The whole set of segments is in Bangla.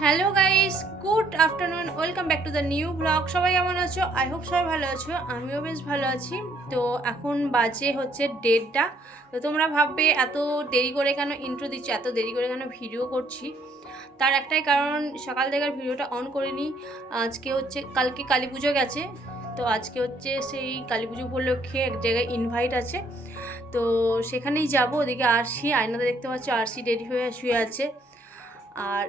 Hello guys, good afternoon, welcome back to the new blog. সবাই কেমন আছো? আই হোপ সবাই ভালো আছো, আমিও বেশ ভালো আছি। তো এখন বাজে হচ্ছে 1:30। তো তোমরা ভাববে এত দেরি করে কেন ইন্ট্রো দিচ্ছি, এত দেরি করে কেন ভিডিও করছি। তার একটাই কারণ, সকাল থেকে ভিডিওটা অন করিনি। আজকে হচ্ছে, কালকে কালী পুজো গেছে, তো আজকে হচ্ছে সেই কালী পুজো উপলক্ষে এক জায়গায় ইনভাইট আছে। তো সেখানেই যাব। ওদিকে আরশি, আয়নাতে দেখতে পাচ্ছ আরশি রেডি হয়ে শুয়ে আছে। আর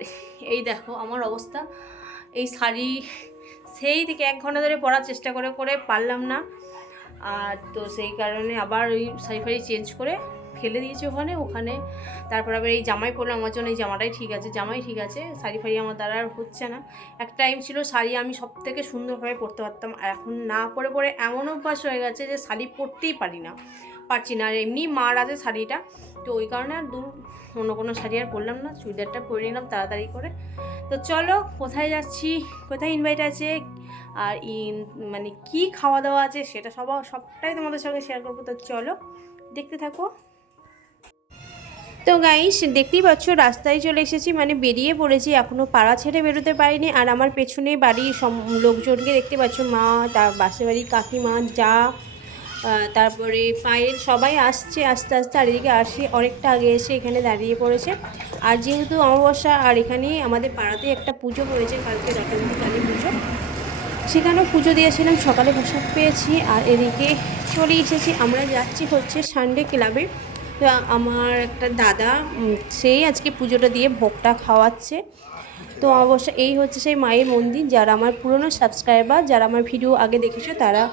এই দেখো আমার অবস্থা, এই শাড়ি সেই থেকে 1 ঘন্টা ধরে পরার চেষ্টা করে করে পারলাম না। আর তো সেই কারণে আবার ওই শাড়ি ফাড়ি চেঞ্জ করে ফেলে দিয়েছি ওখানে। তারপর আবার এই জামাই পরলাম, আমার জন্য এই জামাটাই ঠিক আছে, জামাই ঠিক আছে, শাড়ি ফাড়ি আমার দ্বারা আর হচ্ছে না। এক টাইম ছিল শাড়ি আমি সব থেকে সুন্দরভাবে পরতে পারতাম, আর এখন না পরে পরে এমন অভ্যাস হয়ে গেছে যে শাড়ি পরতেই পারছি না। আর এমনি মার আছে শাড়িটা, তো ওই কারণে আর অন্য কোনো শাড়ি আর পরলাম না, চুড়িদারটা পরে নিলাম তাড়াতাড়ি করে। তো চলো কোথায় যাচ্ছি, কোথায় ইনভাইট আছে, আর মানে কি খাওয়া দাওয়া আছে সেটা সবটাই তোমাদের সঙ্গে শেয়ার করবো। তো চলো দেখতে থাকো। তো গাইস দেখতেই পাচ্ছ রাস্তায় চলে এসেছি, মানে বেরিয়ে পড়েছি, এখনও পাড়া ছেড়ে বেরোতে পারিনি। আর আমার পেছনে বাড়ির লোকজনকে দেখতে পাচ্ছ, মা, তার বাসে বাড়ি কাকিমা, যা, তারপরে পায়েল, সবাই আসছে আস্তে আস্তে। আর এদিকে আসি অনেকটা আগে এসে এখানে দাঁড়িয়ে পড়েছে। আর যেহেতু অমাবস্যা, আর এখানে আমাদের পাড়াতে একটা পুজো হয়েছে কালকে, রতনদী কালী পুজো, সেখানেও পুজো দিয়েছিলাম, সকালে প্রসাদ পেয়েছি। আর এদিকে চলে এসেছি, আমরা যাচ্ছি হচ্ছে সানডে ক্লাবে। তো আমার একটা দাদা, সেই আজকে পুজোটা দিয়ে ভোগটা খাওয়াচ্ছে। তো অবশ্য এই হচ্ছে সেই মায়ের মন্দির। যারা আমার পুরনো সাবস্ক্রাইবার, যারা আমার ভিডিও আগে দেখেছো, তারা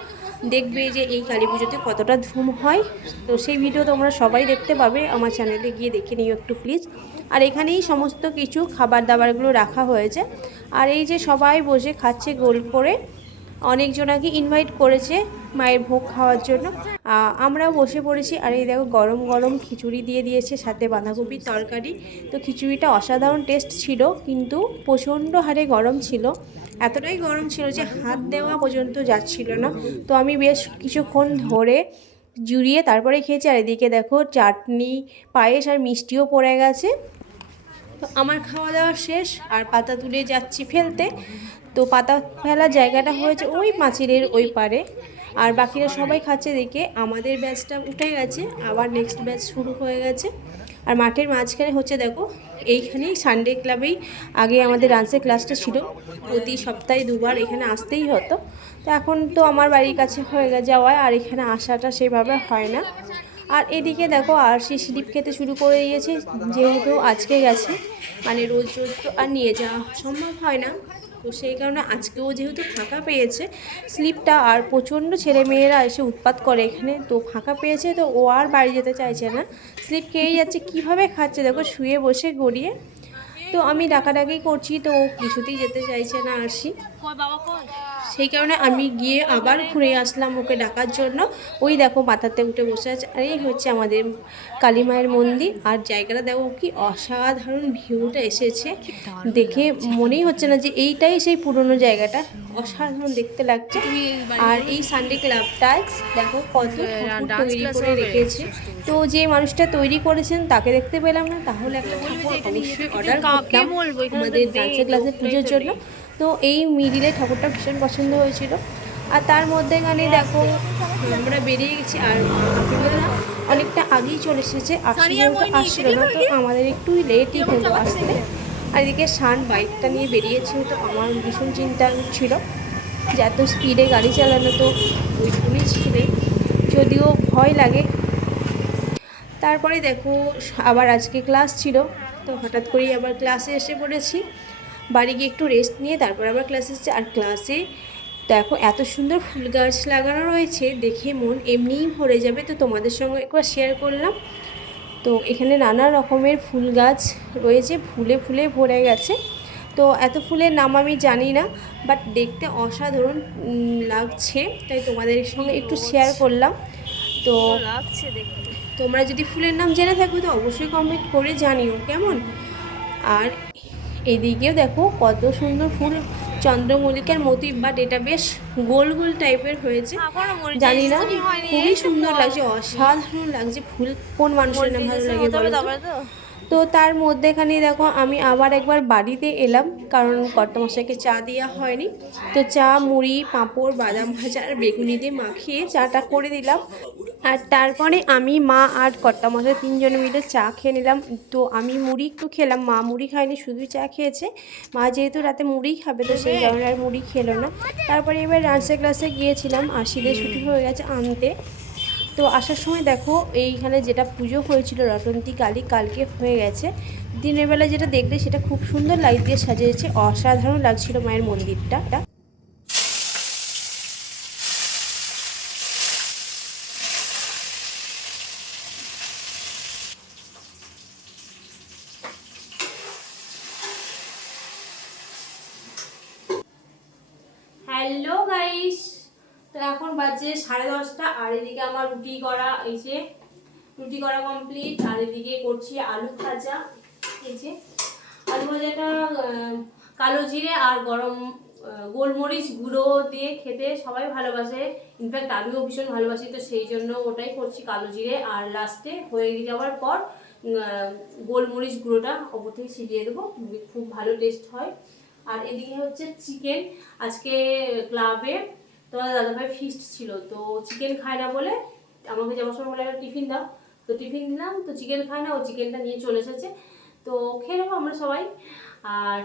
দেখবে যে এই কালী পুজোতে কতটা ধুম হয়। তো সেই ভিডিও তোমরা সবাই দেখতে পাবে, আমার চ্যানেলে গিয়ে দেখে নিও একটু প্লিজ। আর এখানেই সমস্ত কিছু খাবার দাবারগুলো রাখা হয়েছে। আর এই যে সবাই বসে খাচ্ছে গোল করে, অনেকজনাকে ইনভাইট করেছে মায়ের ভোগ খাওয়ার জন্য। আমরাও বসে পড়েছি। আর এই দেখো গরম গরম খিচুড়ি দিয়ে দিয়েছে, সাথে বাঁধাকপির তরকারি। তো খিচুড়িটা অসাধারণ টেস্ট ছিল, কিন্তু প্রচণ্ড হারে গরম ছিল, এতটাই গরম ছিল যে হাত দেওয়া পর্যন্ত যাচ্ছিল না। তো আমি বেশ কিছুক্ষণ ধরে জুড়িয়ে তারপরে খেয়েছি। আর এদিকে দেখো চাটনি, পায়েস আর মিষ্টিও পড়ে গেছে। তো আমার খাওয়া দাওয়া শেষ, আর পাতা তুলে যাচ্ছি ফেলতে। তো পাতা ফেলার জায়গাটা হয়েছে ওই পাঁচিলের ওই পারে। আর বাকিরা সবাই খাচ্ছে দেখে আমাদের ব্যাচটা উঠে গেছে, আবার নেক্সট ব্যাচ শুরু হয়ে গেছে। আর মাঠের মাঝখানে হচ্ছে দেখো, এইখানেই সানডে ক্লাবেই আগে আমাদের ডান্সের ক্লাসটা ছিল, প্রতি সপ্তাহে 2বার এখানে আসতেই হতো। তো এখন তো আমার বাড়ির কাছে হয়ে যাওয়ায় আর এখানে আসাটা সেভাবে হয় না। আর এদিকে দেখো আরশি স্লিপ খেতে শুরু করে দিয়েছে, যেহেতু আজকে গেছে, মানে রোজ রোজ তো আর নিয়ে যাওয়া সম্ভব হয় না। তো সেই কারণে আজকেও যেহেতু ফাঁকা পেয়েছে স্লিপটা, আর প্রচণ্ড ছেলেমেয়েরা এসে উৎপাত করে এখানে, তো ফাঁকা পেয়েছে, তো ও আর বাড়ি যেতে চাইছে না, স্লিপ খেয়েই যাচ্ছে। কীভাবে খাচ্ছে দেখো, শুয়ে বসে গড়িয়ে। তো আমি ডাকাডাকি করছি, তো ও কিছুতেই যেতে চাইছে না আরশি। সেই কারণে আমি গিয়ে আবার ঘুরে আসলাম ওকে ডাকার জন্য। ওই দেখো মাথাতে উঠে বসে আছে। আর এই হচ্ছে আমাদের কালী মায়ের মন্দির। আর জায়গাটা দেখো কি অসাধারণ ভিউটা এসেছে, দেখে মনেই হচ্ছে না যে এইটাই সেই পুরনো জায়গাটা, অসাধারণ দেখতে লাগছে। আর এই সানডে ক্লাবটায় দেখো কত ঠাকুর তৈরি করে রেখেছে। তো যে মানুষটা তৈরি করেছেন তাকে দেখতে পেলাম না, তাহলে একটা ঠাকুর অবশ্যই অর্ডার করতাম আমাদের ডান্সের ক্লাসে পুজোর জন্য। তো এই মিডিলে ঠাকুরটা ভীষণ পছন্দ হয়েছিল। আর তার মধ্যেখানে দেখো আমরা বেরিয়ে গেছি। আর আপনারা অনেকটা আগেই চলে এসেছে, আসছিল না, তো আমাদের একটু লেটই হলো আসতে। আর এদিকে শান বাইকটা নিয়ে বেরিয়েছিল, তো আমার ভীষণ চিন্তা ছিল যে এত স্পিডে গাড়ি চালানো, তো ওইটুকুনি ছিলেই, যদিও ভয় লাগে। তারপরে দেখো আবার আজকে ক্লাস ছিল, তো হঠাৎ করেই আবার ক্লাসে এসে পড়েছি। বাড়ি গিয়ে একটু রেস্ট নিয়ে তারপর আবার ক্লাসে এসেছি। আর ক্লাসে দেখো এত সুন্দর ফুল গাছ লাগানো রয়েছে, দেখে মন এমনিই ভরে যাবে। তো তোমাদের সঙ্গে একবার শেয়ার করলাম। তো এখানে নানা রকমের ফুল গাছ রয়েছে, ফুলে ফুলে ভরে গেছে। তো এত ফুলের নাম আমি জানি না, বাট দেখতে অসাধারণ লাগছে, তাই তোমাদের সঙ্গে একটু শেয়ার করলাম। তো লাগছে দেখতে, তোমরা যদি ফুলের নাম জেনে থাকো তো অবশ্যই কমেন্ট করে জানিও কেমন। আর এদিকেও দেখো কত সুন্দর ফুল, চন্দ্রমল্লিকার মোটিভ, বাট এটা বেশ গোল গোল টাইপের হয়েছে, জানি না, খুবই সুন্দর লাগছে, অসাধারণ লাগছে। ফুল কোন মানুষের না ভালো লাগে বলো তো? তো তার মধ্যেখানে দেখো আমি আবার একবার বাড়িতে এলাম, কারণ কর্তামশাইকে চা দেওয়া হয়নি। তো চা, মুড়ি, পাঁপড়, বাদাম ভাজা আর বেগুনি দিয়ে মাখিয়ে চাটা করে দিলাম। আর তারপরে আমি, মা আর কর্তামশাই তিনজনে মিলে চা খেয়ে নিলাম। তো আমি মুড়ি একটু খেলাম, মা মুড়ি খায়নি, শুধুই চা খেয়েছে। মা যেহেতু রাতে মুড়ি খাবে তো সেই কারণে আর মুড়ি খেলো না। তারপরে এবার ডান্সের ক্লাসে গিয়েছিলাম, আশিদের ছুটি হয়ে গেছে আনতে। তো আসার সময় দেখো এইখানে যেটা পুজো হয়েছিল রটন্তী কালী, কালকে হয়ে গেছে। দিনের বেলা যেটা দেখলে সেটা খুব সুন্দর লাইট দিয়ে সাজিয়েছে, অসাধারণ লাগছিল মায়ের মন্দিরটা। হ্যালো গাইস, তো এখন বাজে 10:30 আর এদিকে আমার রুটি করা, এই যে রুটি করা কমপ্লিট। আর এদিকে করছি আলু ভাজা। এই যে আলু ভাজাটা কালো জিরে আর গরম গোলমরিচ গুঁড়ো দিয়ে খেতে সবাই ভালোবাসে, ইনফ্যাক্ট আমিও ভীষণ ভালোবাসি। তো সেই জন্য ওটাই করছি, কালো জিরে। আর লাস্টে হয়ে যাওয়ার পর গোলমরিচ গুঁড়োটা ওপর থেকে ছিটিয়ে দেবো, খুব ভালো টেস্ট হয়। আর এদিকে হচ্ছে চিকেন, আজকে ক্লাবে তোমার দাদাভাই ফিস্ট ছিল, তো চিকেন খায় না বলে আমাকে যাওয়ার সময় বলে টিফিন দাও, তো টিফিন দিলাম। তো চিকেন খায় না, ও চিকেনটা নিয়ে চলে এসেছে, তো খেয়ে নেবো আমরা সবাই। আর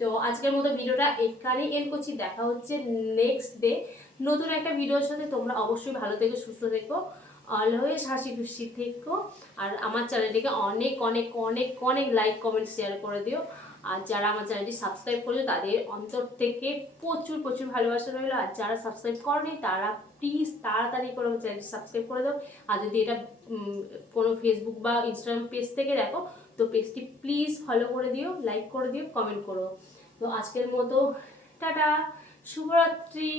তো আজকের মতো ভিডিওটা এখানেই এন্ড করছি, দেখা হচ্ছে নেক্সট ডে নতুন একটা ভিডিওর সাথে। তোমরা অবশ্যই ভালো থেকো, সুস্থ থেকো, অলওয়েজ হাসি খুশি থেকো। আর আমার চ্যানেলটিকে অনেক অনেক অনেক অনেক লাইক, কমেন্ট, শেয়ার করে দিও। আর যারা আমার চ্যানেলটি সাবস্ক্রাইব করেছো তাদের অন্তর থেকে প্রচুর প্রচুর ভালোবাসা রইলো। আর যারা সাবস্ক্রাইব করেনি তারা প্লিজ তাড়াতাড়ি করে আমার চ্যানেলটি সাবস্ক্রাইব করে দাও। আর যদি এটা কোনো ফেসবুক বা ইনস্টাগ্রাম পেজ থেকে দেখো তো পেজটি প্লিজ ফলো করে দিও, লাইক করে দিও, কমেন্ট করো। তো আজকের মতো টাটা, শুভরাত্রি।